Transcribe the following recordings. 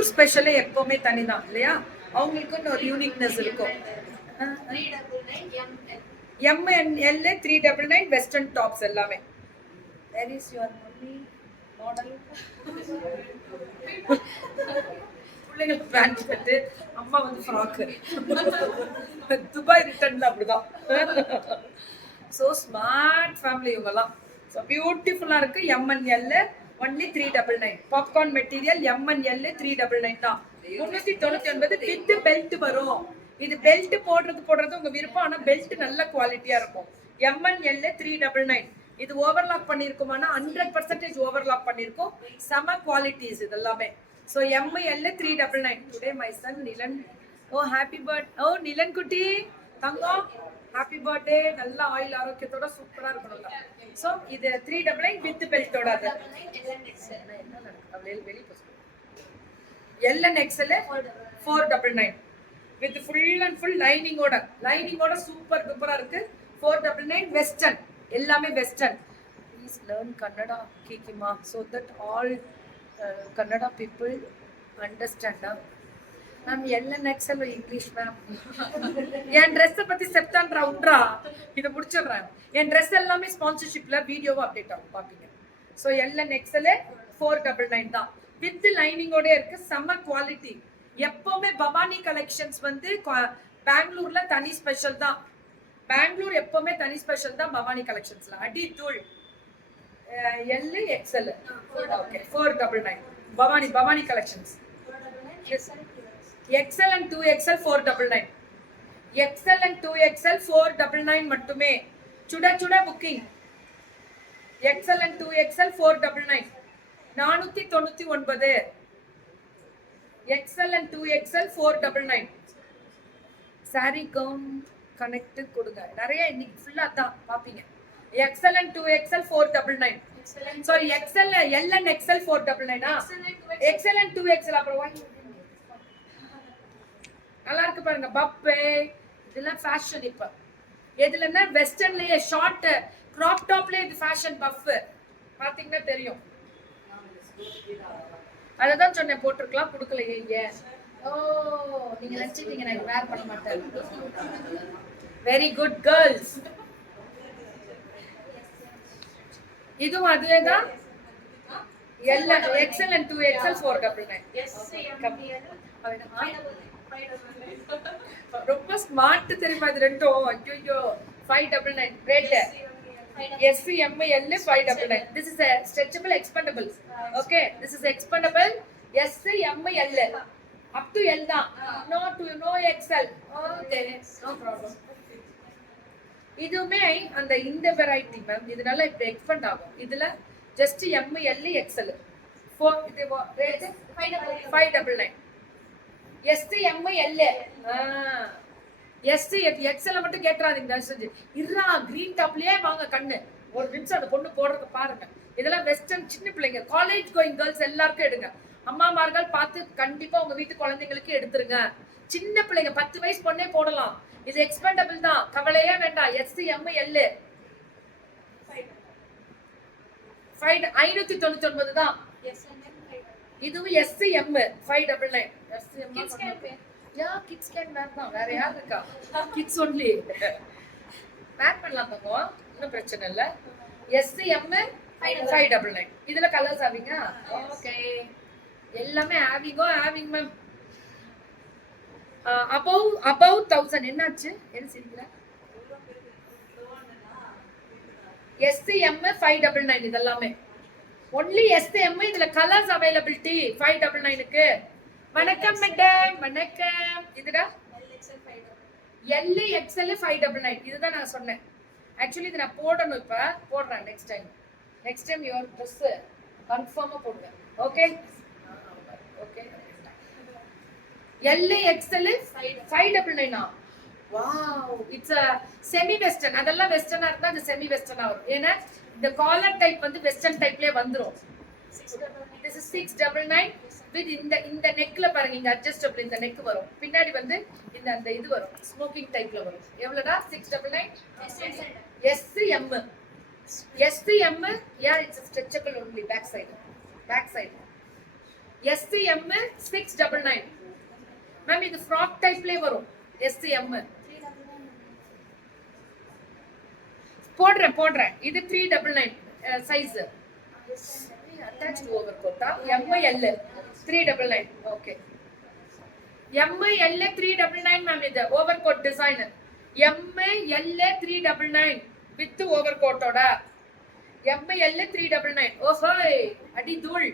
பெங்களூர் ஸ்பெஷலே எப்பவுமே தனிதான் இல்லையா? அவங்களுக்கு ஒரு யூனிக்னஸ் இருக்கும். ML 399 வெஸ்டர்ன் டாப்ஸ் எல்லாமே. Where is your mummy model? பிள்ளைங்களுக்கு பேண்ட் ஷர்ட், அம்மா வந்து ஃப்ராக்கு. துபாய் ரிட்டர்ன்ல அப்படிதான். ஸோ ஸ்மார்ட் ஃபேமிலி இவங்கெல்லாம். ஸோ பியூட்டிஃபுல்லாக இருக்கு. ML only 399. Popcorn material ML 399 தான். 399 வித் பெல்ட் வரும். இது பெல்ட் போடுறது உங்க விருப்பம். ஆனா பெல்ட் நல்ல குவாலிட்டியா இருக்கும். ML 399. இது ஓவர்லாக் பண்ணிருக்குமானா 100% ஓவர்லாக் பண்ணிருக்கோம். செம குவாலிட்டிஸ் இது எல்லாமே. So ML 399. Today my son Nilan. Oh happy birthday. Oh Nilan குட்டி தங்கம் ஹாப்பி பர்த்டே. நல்ல ஆயில் ஆரோக்கியத்தோட சூப்பரா இருக்கணும்ல. ஸோ இது 399 வித் பெல்ட்டோட. அது LNXL 499 with full and full லைனிங்கோட சூப்பர் டூப்பரா இருக்கு. 499 வெஸ்டர்ன் எல்லாமே வெஸ்டர்ன். ப்ளீஸ் லேர்ன் கன்னடா கேக்கிமா so that all Kannada people அண்டர்ஸ்டாண்டா. Ma'am LNXL English ma'am. என் ட்ரெஸ்ஸை பத்தி செப்டான்றா உட்ரா, இதை முடிச்சிடுறேன். என் ட்ரெஸ் எல்லாமே ஸ்பான்சர்ஷிப்ல வீடியோவா அப்டேட் ஆகும் பாப்பீங்க. ஸோ LNXL 499 தான் வித் லைனிங்கோட இருக்கு. செம்ம குவாலிட்டி. எப்பவுமே பவானி கலெக்ஷன்ஸ் வந்து பெங்களூர்ல தனி ஸ்பெஷல் தான். பெங்களூர் எப்பவுமே தனி ஸ்பெஷல் தான் பவானி கலெக்ஷன்ஸ்ல. அடி தூள். LXL okay 499 Bhavani collections. XL and 2XL 499. XL and 2XL 499 மட்டுமே. சுட booking. XL and 2XL 499 499. XL and 2XL 499. Sorry gown connect கொடுங்க. நிறைய இன்னைக்கு ஃபுல்லா தான் பாப்பீங்க. XL and 2XL 499. Sorry XL L and XL 499. XL and 2XL அப்புறம் நல்லா இருக்கு பாருங்க. பப்பே இதெல்லாம் ஃபேஷன். இப்ப எதுலன்னா வெஸ்டர்ன்லயே ஷார்ட் கிராப் டாப்ல இது ஃபேஷன். பஃப் பாத்தீங்கன்னா தெரியும். அததான் சொன்னேன் போட்டுருக்கலாம், கொடுக்கலையே. இங்க ஓ நீங்க நினைச்சிட்டீங்க நான் வேர் பண்ண மாட்டேன். Very good girls. இதுவும் அதேதான். XL and 2XL 499. ரொம்ப ஸ்மார்ட் தெரியுமா இது ரெண்டும். ஐயோ 599 rate. SCML 599. This is a stretchable expandable. Okay, this is expandable. SCML up to L தான். No XL. Okay, no problem. இதுமே அந்த இந்த வெரைட்டி மேம். இதனால இப்ப எக்ஸ்பெண்ட் ஆகும். இதுல ஜஸ்ட் ML XL 4 இது ரேட் 599. SCML XL மட்டும் கேட்றாதீங்க தயவு செஞ்சு. இருறா கிரீன் டாப்லயே வாங்க கண்ணு. ஒரு நிமிஷம் அந்த பொண்ணு போடுறத பாருங்க. இதெல்லாம் வெஸ்டர்ன். சின்ன பிள்ளைங்க காலேஜ் கோயிங் கேர்ள்ஸ் எல்லாருக்கும் எடுங்க. அம்மாமார்கள் பார்த்து கண்டிப்பா உங்க வீட்டு குழந்தைங்களுக்கு எடுத்துருங்க. சின்ன பிள்ளைங்க 10 வயசு பொண்ணே போடலாம். இது எக்ஸ்பெண்டபிள் தான், கவலையே வேண்டாம். SCML 599 தான். இதுவும் SCM 599. கிட்ஸ் கேன் வேர் தான். வேற யார் இருக்கா? கிட்ஸ் ஒன்லி வேர் பண்ணலாம் தங்கோ, இன்னும் பிரச்சனை இல்லை. SCM 599. இதுல கலர்ஸ் ஆவீங்க. ஓகே எல்லாமே ஆவிங் மேம். above 1000 என்னாச்சு? என்ன சிரிக்கிற? SCM 599 இதெல்லாமே ஒன்லி SCM. இதுல கலர்ஸ் அவைலபிலிட்டி 599க்கு. வணக்கம் மேடம். வணக்கம். இதுடா LXL 599. இதுதான் நான் சொன்னேன். ஆக்சுவலி இது நான் போடணும். இப்ப போடுறேன். நெக்ஸ்ட் டைம் யுவர் ட்ரெஸ் கன்ஃபார்மா போடுங்க. Okay okay. LXL 599. Wow, it's a semi western. அதெல்லாம் வெஸ்டர்னா இருந்தா அது செமி வெஸ்டர்னா வரும். ஏன்னா இந்த காலர் டைப் வந்து வெஸ்டர்ன் டைப்லயே வந்துரும். This is 699 with இந்த நெக்ல பாருங்க. இங்க அட்ஜஸ்டபிள் இந்த நெக் வரும். பின்னாடி வந்து அந்த இது வரும். ஸ்மோக்கிங் டைப்ல வரும். எவ்வளவுடா? 699. SCM. Yeah, it's a stretchable only. Back side. SCM 699. Ma'am இது ஃப்ராக் டைப்லயே வரும். SCM போடுறேன். இது 399 சைஸ். அட்டாச்ட் ஓவர் கோட்டா ML 399. ஓகே. ML 399 மேம் இது over coat design. ML 399 with over கோட்டோட. ML 399. ஓஹோய் அடி தூள்.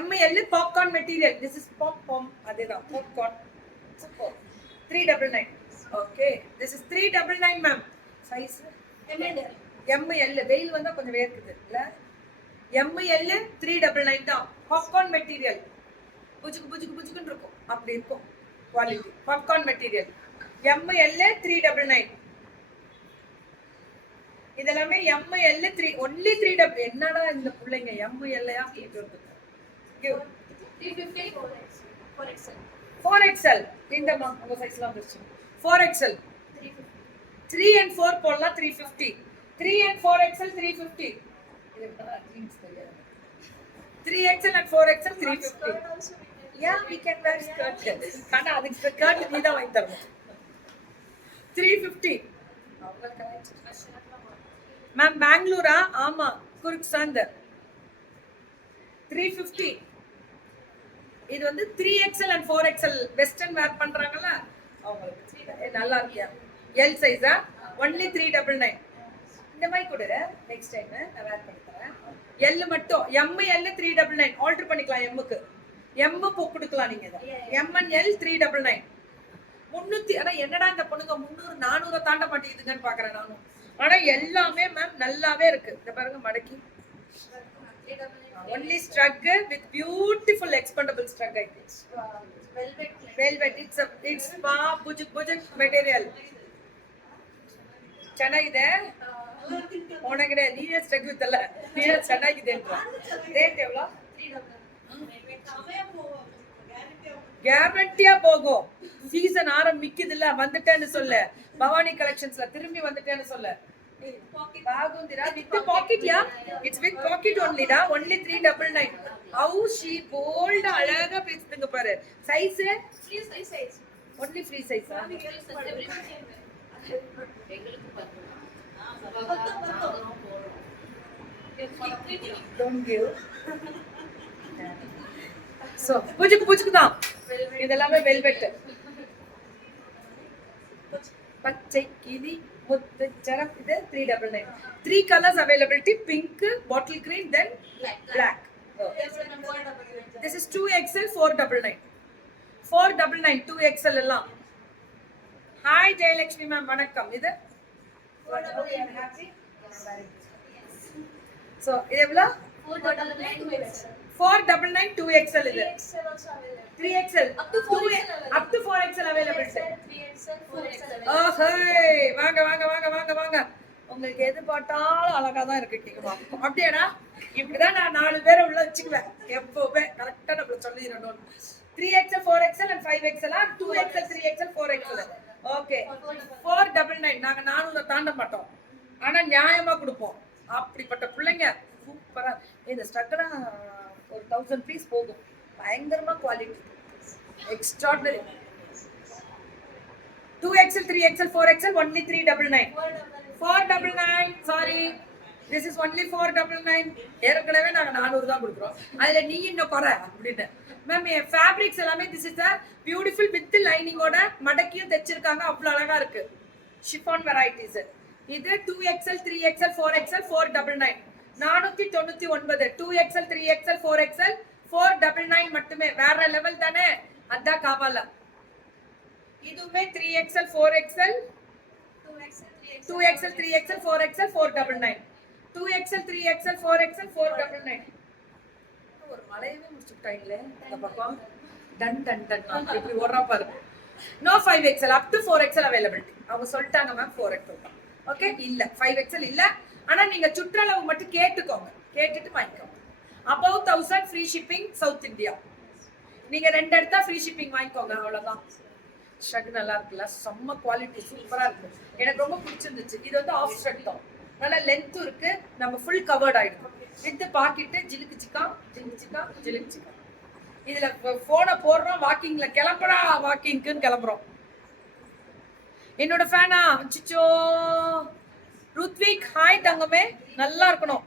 ML popcorn material. This is pom அதேதான் popcorn. Super. 399. Okay. This is 399 ma'am. Size ML வெயில் வந்தா கொஞ்சம் வேர்க்குது இல்ல? ML 399 தான். Popcorn material. புஜுக்குன்னு இருக்கும். அப்படி இருக்கும் குவாலிட்டி. Popcorn material. ML 399. இதெல்லாமே ML 3 only 3 என்னடா இந்த புள்ளைங்க ML-யா கேட்டு வருது. 350 4XL இந்தமா உங்க சைஸ்ல வந்துருச்சு. 4XL 3 and 4 போடலாம் 350. 3 and 4XL 350. இதுதான் ஜீன்ஸ் தெரியாது. 3XL and 4XL 350. Yeah, we can wear skirt. ஆனா அதுக்கு ஸ்கர்ட் நீ தான் வாங்கி தரணும். 350. மேம் பெங்களூரா? ஆமா குறுக்கு சாந்த 350. இது வந்து 3XL and 4XL வெஸ்டர்ன் வேர் பண்றாங்கல்ல அவங்களுக்கு நல்லா இருக்கியா? L சைஸா? only 399. இந்த மாதிரி கூட நெக்ஸ்ட் டைம் நான் வேர் பண்ணி தரேன். L மட்டும் ML 399 ஆல்டர் பண்ணிக்கலாம். M-க்கு M கொடுக்கலாம் நீங்க. M and L 399. 300. ஆனா என்னடா இந்த பொண்ணுங்க 300 400 தாண்ட மாட்டேங்குதுங்கன்னு பாக்குறேன் நானும். ஆனா எல்லாமே மேம் நல்லாவே இருக்கு. இந்த பாருங்க மடக்கி. Only strug with beautiful expandable strug I think. Velvet. It's bujik material. ಚೆನ್ನಾಗಿದೆ. ಒಣಗಡೆ ನೀನೇ ಸ್ಟ್ರಗ್ ವಿತ್ತಲ್ಲ. ನೀನೇ ಚೆನ್ನಾಗಿದೆ ಅಂತ. ರೇಟ್ ಎவ்வளோ? கேரண்டியா போகும். சீசன் ஆரம்பிக்குதுல்ல வந்துட்டேன்னு சொல்லு. பவானி கலெக்ஷன்ஸ்ல திரும்பி வந்துட்டேன்னு சொல்லு. பாகுந்திரா வித் பாக்கெட் யா? இட்ஸ் வித் பாக்கெட் only டா. only 399. how she bold அழகா பேசுதுங்க பாரு. Size free size. only free size. Don't give. So புஜுக்கு தான். இதெல்லாம் வெல்வெட். பச்சை கிளி முத்து சரம் இது 399. 3 colors availability: pink, bottle green, then black. This is 2XL 499. 499 2XL எல்லாம். ஹாய் ஜெயலட்சுமி மேம் வணக்கம். இது 499. So இது எவ்வளோ? 499 2XL இது. 3XL up to 4XL available. 3XL 4XL. ஓஹே வாங்க. உங்களுக்கு எது பார்த்தாலும் அழகா தான் இருக்கு கேக்குமா? அப்படியேடா இப்படிதான் நான் 4 பேரை உள்ள வச்சுக்குவேன். எப்பவுமே கரெக்டா நம்மள சொல்லிடணும். 3XL 4XL and 5XL ah? 2XL 3XL 4XL. Okay 499. நாங்க 400 தாண்ட மாட்டோம். ஆனா நியாயமா கொடுப்போம். அப்படிப்பட்ட பிள்ளைங்க சூப்பரா. இந்த ஸ்ட்ரக்டரா ஒரு 1000 பீஸ் போகும். பயங்கரமா quality. Extraordinary. 2XL 3XL 4XL only 399. 499. Sorry, this is only 499. ஏற்கனவே நாங்க 400 தான் கொடுக்குறோம். அதுல நீ இன்னும் குறை அப்படின்னு. மேம் ஃபேப்ரிக்ஸ் எல்லாமே this is a beautiful with லைனிங்கோட மடக்கியும் தைச்சிருக்காங்க. அவ்வளவு அழகா இருக்கு. Chiffon varieties. இது 2XL 3XL 4XL 499. 499. 2XL 3XL 4XL 499 மட்டுமே. வேற லெவல் தானே? அதான் காவால. இதுமே 3XL 4XL 2XL 3XL 4XL 499. 2XL 3XL 4XL 499. ஒரு மலையவே முடிச்சுட்டாங்களே இந்த பக்கம். டன் இப்படி ஓடுறா பாரு. No 5XL up to 4XL availability. அவங்க சொல்லிட்டாங்க மேம் 4XL. ஓகே இல்ல 5XL இல்ல. ஆனா நீங்க சுற்றளவு மட்டும் கேட்டுக்கோங்க. கேட்டுட்டு வாங்கிக்கோங்க. above 1000 free shipping south India. நீங்க 2 எடுத்தா ஃப்ரீ ஷிப்பிங் வாங்கிக்கோங்க. அவ்வளவுதான். ஷர்ட் நல்லா இருக்குல்ல? செம்ம குவாலிட்டி சூப்பரா இருக்கு. எனக்கு ரொம்ப பிடிச்சிருந்துச்சு. இது வந்து ஆஃப் ஷர்ட் தான். நல்ல லென்த்தும் இருக்கு, நம்ம ஃபுல் கவர்ட் ஆயிடும். வித் பாக்கெட்டு ஜிலுக்கு சிக்கா ஜிலுக்கு சிக்கா ஜிலுக்கு சிக்கா. இதுல போனை போடுறோம், வாக்கிங்ல கிளம்புறா, வாக்கிங்க்குன்னு கிளம்புறோம். என்னோட ஃபேனா அச்சிச்சோ ருத்விக், ஹாய் தங்கமே, நல்லா இருக்கணும்.